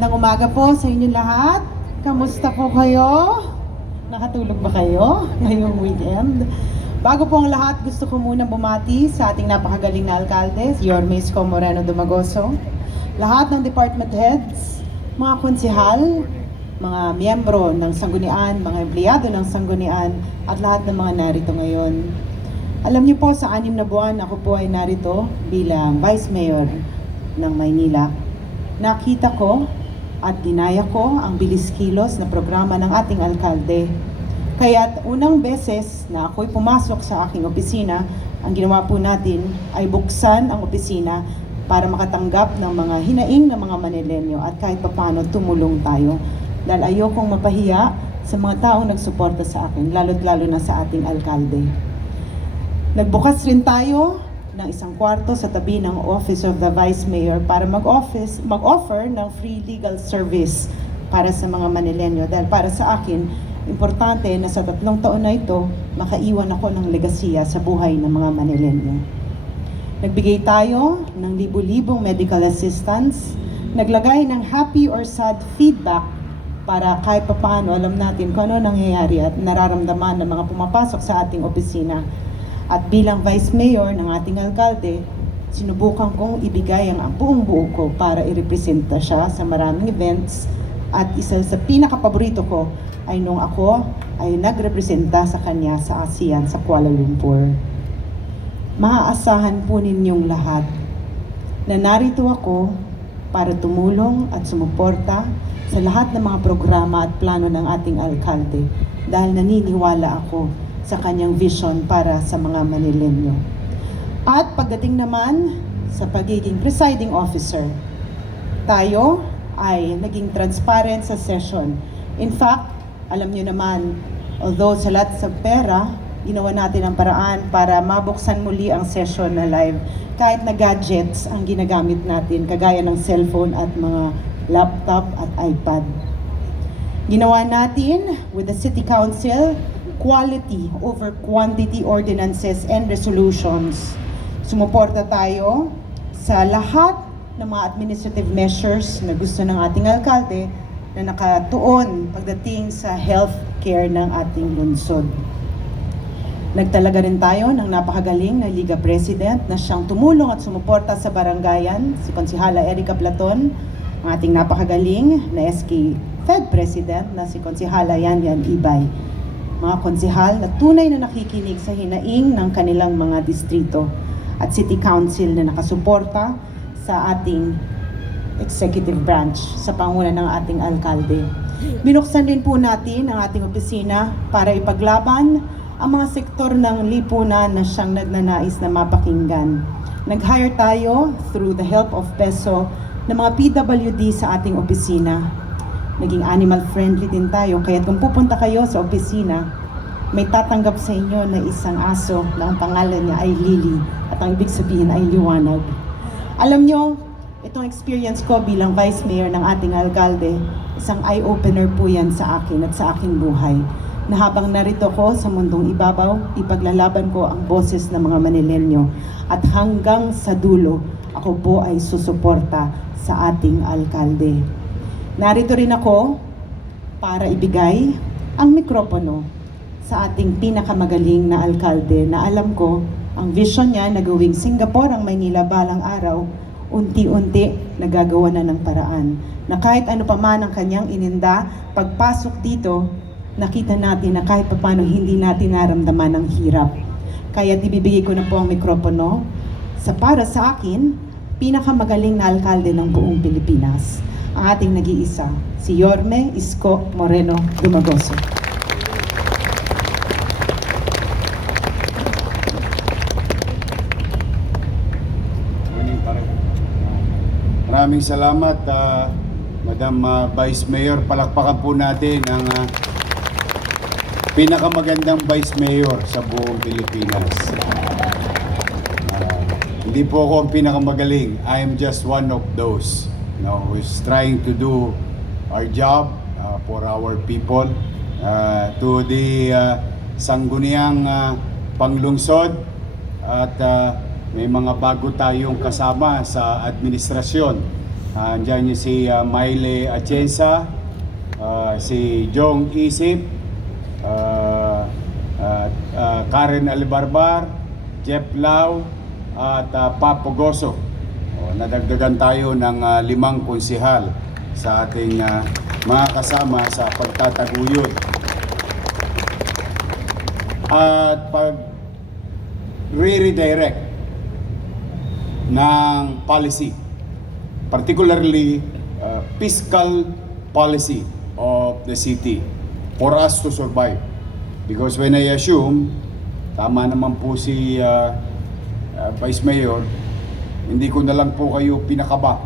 Magandang umaga po sa inyo lahat. Kamusta po kayo? Nakatulog ba kayo ngayong weekend? Bago po ang lahat, gusto ko muna bumati sa ating napakagaling na alkalde, si Yorme Isko Moreno Dumagoso, lahat ng department heads, mga konsehal, mga miyembro ng sanggunian, mga empleyado ng sanggunian, at lahat ng mga narito ngayon. Alam niyo po, sa 6 na buwan, ako po ay narito bilang Vice Mayor ng Maynila. Nakita ko at ginaya ko ang bilis kilos na programa ng ating alkalde. Kaya't unang beses na ako'y pumasok sa aking opisina, ang ginawa po natin ay buksan ang opisina para makatanggap ng mga hinaing ng mga Manilenyo at kahit papaano tumulong tayo. Dahil ayokong mapahiya sa mga taong nagsuporta sa akin, lalo't lalo na sa ating alkalde. Nagbukas rin tayo ng isang kwarto sa tabi ng Office of the Vice Mayor para mag-offer ng free legal service para sa mga Manilenyo. Dahil para sa akin, importante na sa 3 taon na ito, makaiwan ako ng legasiya sa buhay ng mga Manilenyo. Nagbigay tayo ng libu-libong medical assistance, naglagay ng happy or sad feedback para kahit papaano alam natin kung ano nangyayari at nararamdaman ng mga pumapasok sa ating opisina. At bilang Vice Mayor ng ating alkalde, sinubukan kong ibigay ang buong buo ko para irepresenta siya sa maraming events. At isa sa pinakapaborito ko ay nung ako ay nagrepresenta sa kanya sa ASEAN sa Kuala Lumpur. Maaasahan po ninyong lahat na narito ako para tumulong at sumuporta sa lahat ng mga programa at plano ng ating alkalde dahil naniniwala ako sa kanyang vision para sa mga Manilenyo. At pagdating naman sa pagiging presiding officer, tayo ay naging transparent sa session. In fact, alam nyo naman, although sa lahat sa pera, ginawa natin ang paraan para mabuksan muli ang session na live. Kahit na gadgets ang ginagamit natin, kagaya ng cellphone at mga laptop at iPad. Ginawa natin with the City Council quality over quantity ordinances and resolutions. Sumuporta tayo sa lahat ng mga administrative measures na gusto ng ating alkalde na nakatuon pagdating sa health care ng ating lungsod. Nagtalaga rin tayo ng napakagaling na Liga President na siyang tumulong at sumuporta sa barangayan, si Konsehala Erica Platon, ang ating napakagaling na SK Fed President na si Konsehala Yan Ibay. Mga konsehal na tunay na nakikinig sa hinaing ng kanilang mga distrito at City Council na nakasuporta sa ating executive branch sa panguna ng ating alkalde. Binuksan din po natin ang ating opisina para ipaglaban ang mga sektor ng lipunan na siyang nagnanais na mapakinggan. Nag-hire tayo through the help of PESO ng mga PWD sa ating opisina. Naging animal friendly din tayo, kaya kung pupunta kayo sa opisina, may tatanggap sa inyo na isang aso na ang pangalan niya ay Lily at ang ibig sabihin ay liwanag. Alam nyo, itong experience ko bilang Vice Mayor ng ating alkalde, isang eye-opener po yan sa akin at sa aking buhay. Na habang narito ko sa mundong ibabaw, ipaglalaban ko ang boses ng mga Manilenyo at hanggang sa dulo, ako po ay susuporta sa ating alkalde. Narito rin ako para ibigay ang mikropono sa ating pinakamagaling na alkalde na alam ko ang vision niya na gawing Singapore ang Maynila balang araw, unti-unti nagagawa na ng paraan. Na kahit ano pa man ang kanyang ininda, pagpasok dito, nakita natin na kahit paano hindi natin naramdaman ang hirap. Kaya ibibigay ko na po ang mikropono sa para sa akin, pinakamagaling na alkalde ng buong Pilipinas. Ang ating nag-iisa, si Yorme Isko Moreno Dumagoso. Maraming salamat, Madam Vice Mayor. Palakpakan po natin ang pinakamagandang Vice Mayor sa buong Pilipinas. Hindi po ako ang pinakamagaling. I am just one of those. Who's trying to do our job for our people. To the sangguniang panglungsod at may mga bago tayong kasama sa administrasyon. Andiyan yung si Maile Atienza, si Jong Isip, Karen Alibarbar, Jeff Lau, at Papo Goso. Nadagdagan tayo ng 5 konsihal sa ating mga kasama sa pagtataguyod. At pag re-redirect ng policy, particularly fiscal policy of the city for us to survive. Because when I assume, tama naman po si Vice Mayor, hindi ko na lang po kayo pinakaba.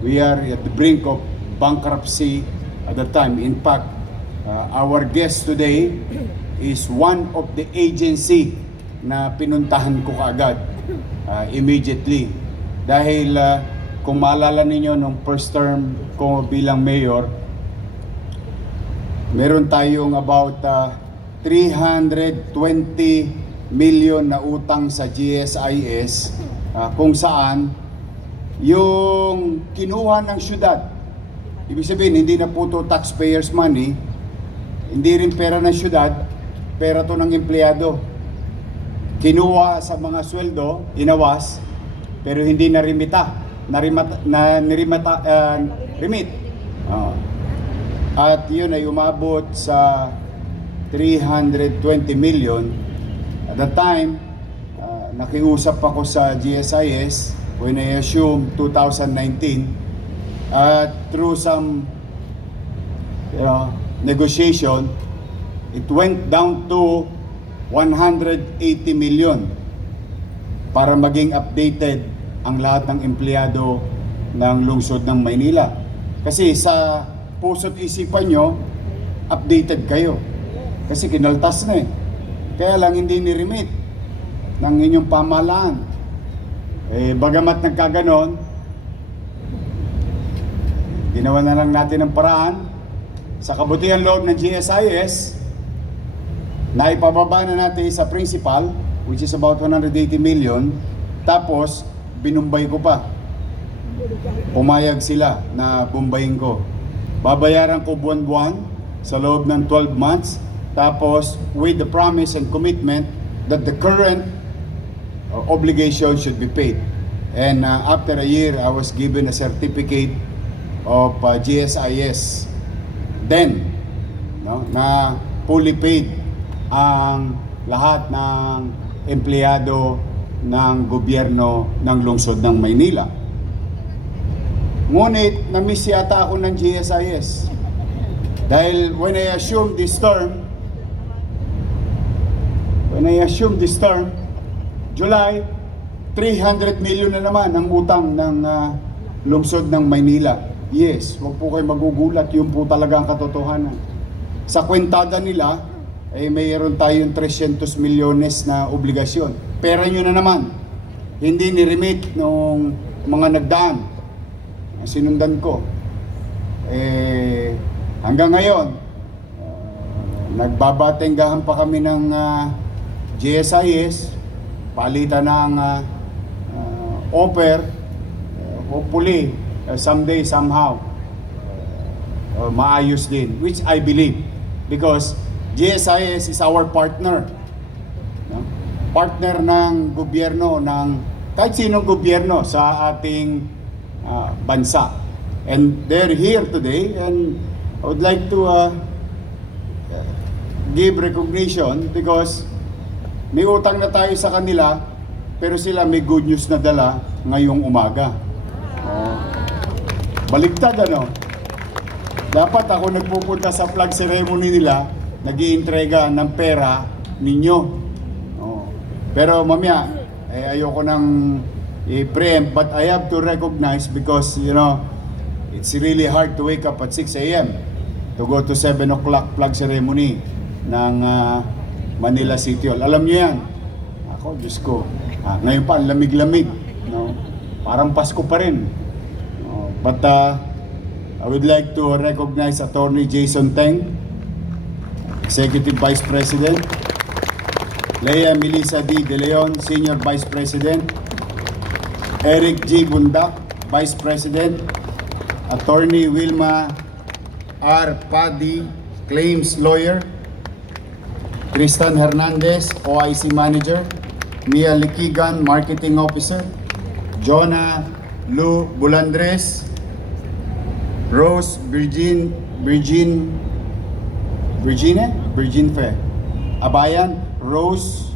We are at the brink of bankruptcy at the time. In fact, our guest today is one of the agency na pinuntahan ko kaagad immediately. Dahil kung maalala ninyo nung first term ko bilang mayor, meron tayong about 320 million na utang sa GSIS, kung saan yung kinuha ng syudad, ibig sabihin hindi na po to taxpayers money, hindi rin pera ng syudad, pera to ng empleyado. Kinuha sa mga sweldo, inawas, pero hindi remit. At yun ay umabot sa 320 million. At the time, nakiusap ako sa GSIS when I assumed 2019, through some negotiation, it went down to 180 million para maging updated ang lahat ng empleyado ng lungsod ng Maynila. Kasi sa puso't isipan nyo, updated kayo. Kasi kinaltas na eh. Kaya lang hindi ni-remit ng inyong pamahalaan. Bagamat nagkaganon, ginawa na lang natin ang paraan sa kabutihan loob ng GSIS na ipababa na natin sa principal, which is about 180 million, tapos binumbay ko pa. Pumayag sila na bumbayin ko. Babayaran ko buwan-buwan sa loob ng 12 months, tapos with the promise and commitment that the current obligation should be paid. And after a year, I was given a certificate of GSIS. Then, na fully paid ang lahat ng empleyado ng gobyerno ng lungsod ng Maynila. Ngunit, na-miss yata ako ng GSIS. Dahil when I assumed this term, July, 300 million na naman ang utang ng lungsod ng Maynila. Yes, wag po kayo magugulat, yun po talaga ang katotohanan. Sa kwentada nila, mayroon tayong 300 milyones na obligasyon. Pera nyo na naman. Hindi ni-remit nung mga nagdaan. Sinundan ko. Hanggang ngayon, nagbabatenggahan pa kami ng GSIS, palitan ng offer, hopefully, someday, somehow, maayos din, which I believe. Because GSIS is our partner. Partner ng gobyerno, ng kahit sinong gobyerno sa ating bansa. And they're here today, and I would like to give recognition because may utang na tayo sa kanila, pero sila may good news na dala ngayong umaga. Baligtad ano? Dapat ako nagpupunta sa flag ceremony nila, nag-iintrega ng pera ninyo. Pero mamaya, ayoko nang i-preempt, but I have to recognize because, it's really hard to wake up at 6 a.m. to go to 7 o'clock flag ceremony ng Manila City Hall. Alam niyo yan. Ako, Diyos ko. Ngayon pa, lamig-lamig. Parang Pasko pa rin. But I would like to recognize Attorney Jason Teng, Executive Vice President, Lea Melissa D. De Leon, Senior Vice President, Eric G. Bundak, Vice President, Attorney Wilma R. Padi, Claims Lawyer, Tristan Hernandez, OIC Manager, Mia Liquigan, Marketing Officer, Jonah Lu Bulandres, Rose Virgin Fe, Abayan, Rose,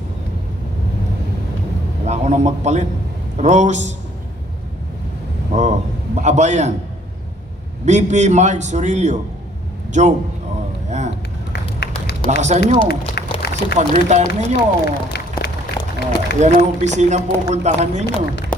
wala ko nang magpalit, Rose, Abayan, BP Mark Surillo, Job, yan. Lakasan nyo, kasi pag-retire ninyo, yan ang opisina pupuntahan ninyo.